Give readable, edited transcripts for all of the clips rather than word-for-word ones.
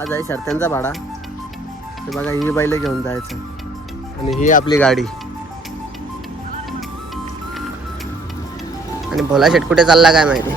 आज आहे शर्त्यांचा भाडा. ते बघा ही बैल घेऊन जायचं आणि ही आपली गाडी. आणि भोला शेट कुठे चालला काय माहिती.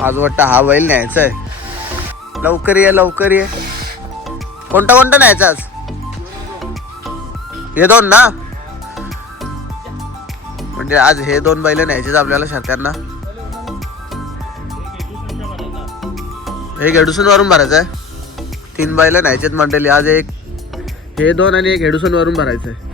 आज वाटतं हा बैल न्यायचा आहे. लवकर ये लवकर ये. कोणता कोणता न्यायचा आज? हे दोन ना, म्हणजे आज हे दोन बैल न्यायचेच आपल्याला शर्त्यांना. हे हेडूसन वरून भरायचं आहे. 3 बैल न्यायचेत मंडळी आज. एक हे दोन आणि एक हेडूसन वरून भरायचं आहे.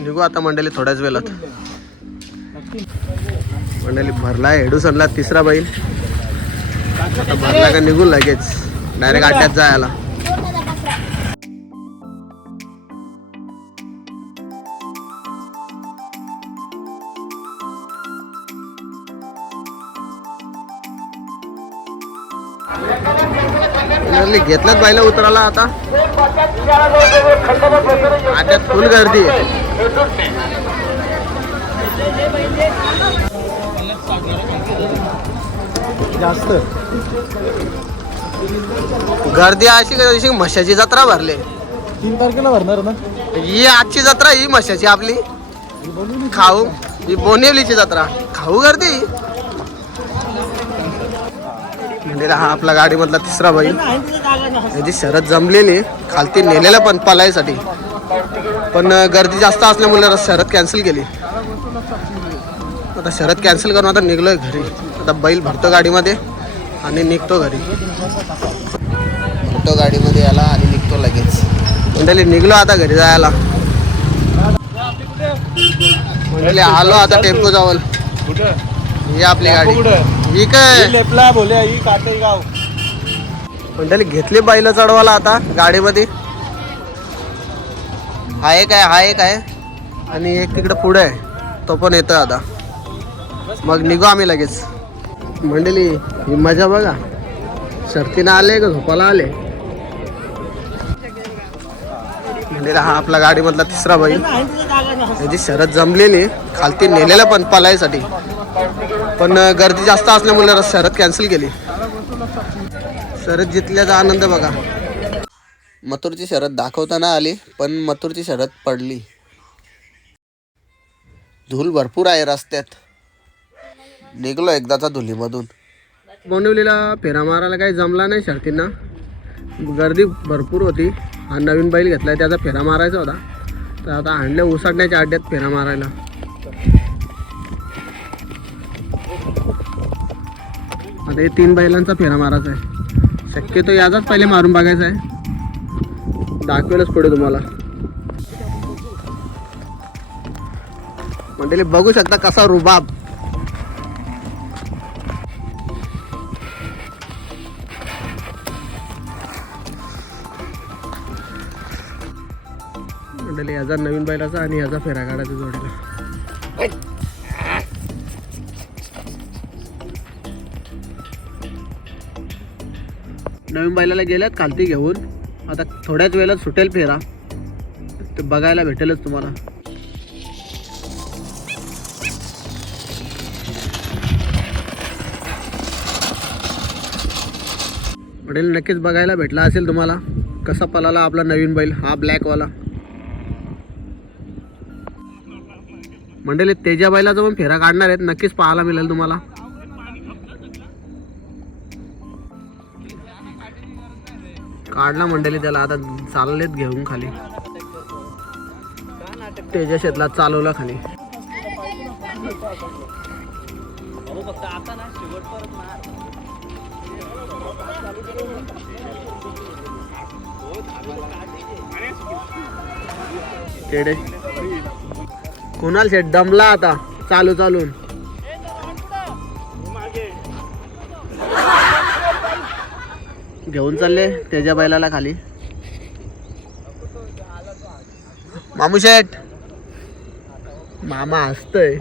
निघू आता मंडळी थोड्याच वेळात. मंडळी भरला हेडूसनला 3रा बैल. आता भरला का निघून लगेच डायरेक्ट अड्ड्यात जायला. घेतलाच बैल उतराला. आता अड्ड्यात फुल गर्दी आहे. जास्त गर्दी अशी कशी म्हशाची जत्रा भरले. 3 तारखेला भरणार ना ही आजची जत्रा. ही म्हशाची आपली खाऊ. ही बोनिवलीची जत्रा. खाऊ गर्दी. म्हणजे हा आपला गाडीमधला 3रा बैल. त्याची शरद जमलेली खालती नेलेला पण पलायसाठी, पण गर्दी जास्त असल्यामुळे शरद कॅन्सल केली. आता शरद कॅन्सल करून आता निघलोय घरी. आता बैल भरतो गाडीमध्ये आणि निघतो घरी. भरतो गाडीमध्ये याला आणि निघतो लगेच. मंडळी निघलो आता घरी जायला. मंडळी आलो आता टेम्पो जवळ. ही आपली गाडी. ही काय मंडळी घेतली बैल चढवायला आता गाडीमध्ये. हा एक आहे आणि एक तिकडे पुढे आहे. तो पण येतो आता. मग निघू आम्ही लगेच. मंडळी ही मजा बघा. शर्तीनं आले का झोपाला आले. मंडळी हा आपला गाडीमधला 3रा बैल. त्याची शरद जमलेली खालती नेलेला पण पलायसाठी, पण गर्दी जास्त असल्यामुळे शरद कॅन्सल केली. शरद जितल्याचा आनंद बघा. मथुरची शरद दाखवताना आली, पण मथुरची शरद पडली. धूल भरपूर आहे रस्त्यात. निघलो एकदाचा धुलीमधून. बोनिवलीला फेरा मारायला काही जमला नाही शर्तींना. गर्दी भरपूर होती. हा नवीन बैल घेतलाय त्याचा फेरा मारायचा होता. तर आता आणले उसाडण्याच्या अड्ड्यात फेरा मारायला. आता हे 3 बैलांचा फेरा मारायचा आहे. शक्यतो याचाच पहिले मारून बघायचा आहे. दाखवेलच पुढे तुम्हाला. मंडळी बघू शकता कसा रुबाब. मंडळी याचा नवीन बैलाचा आणि याचा फेरा काढायचा जोडीला. नवीन बैलाला गेल्यात खालती घेऊन. आता थोड्याच वेळात सुटेल फेरा. ते बघायला भेटेलच तुम्हाला. वडील नक्कीच बघायला भेटला असेल तुम्हाला कसा पळाला आपला नवीन बैल. हा ब्लॅकवाला. मंडळी तेजा बैलाचा पण फेरा काढणार आहेत. नक्कीच पाहायला मिळेल तुम्हाला. काढला मंडळी त्याला, आता चाललेत घेऊन खाली. त्याच्या शेतला चालवला खाली. तेडे कुणाल शेट दमला आता चालून. घेऊन चालले त्याच्या बैलाला खाली. मामू शेट मामा हसतोय.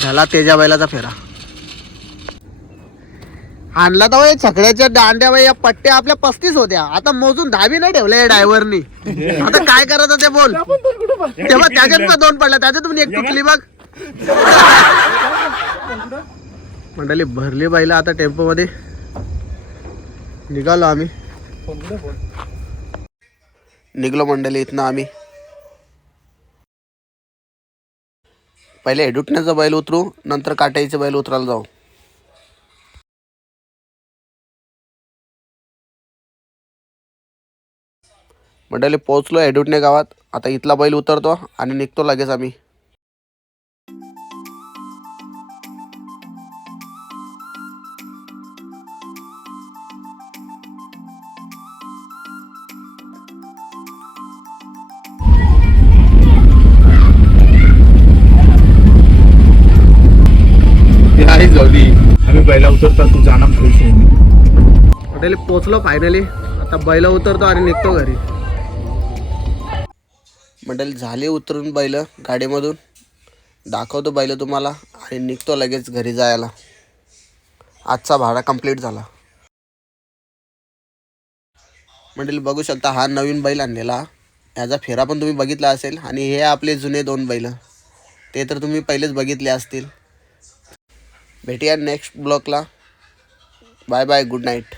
झाला तेजा बैलाचा फेरा. आणला तर वय छकड्याच्या दांड्या बाई, या पट्ट्या आपल्या 35 होत्या. आता मोजून 10 नाही ठेवल्या ड्रायव्हरनी. आता काय करायचं ते बोल. तेव्हा त्याच्यात पण 2 पडल्या, त्याच्यात पण 1 तुटली बघ. मंडळी भरली बैला. आता टेम्पो मध्ये निघालो आम्ही. निघलो मंडळी इथनं आम्ही. पहिले हेडुटण्याचा बैल उतरू, नंतर काटाईचं बैल उतरायला जाऊ. मंडळी पोहोचलो हेडुटणे गावात. आता इथला बैल उतरतो आणि निघतो लगेच आम्ही. आम्ही पहिला उतरता तू जाणार मंडळी पोहोचलो फायनली. आता बैल उतरतो आणि निघतो घरी. मंडळी झाले उतरून बैल गाडीमधून. दाखवतो बैल तुम्हाला आणि निघतो लगेच घरी जायला. आजचा भाडा कंप्लीट झाला. मंडळी बघू शकता हा नवीन बैल आणलेला. याचा फेरा पण तुम्ही बघितला असेल. आणि हे आपले जुने 2 बैल, ते तर तुम्ही पहिलेच बघितले असतील. भेटूया नेक्स्ट ब्लॉगला. Bye bye, good night.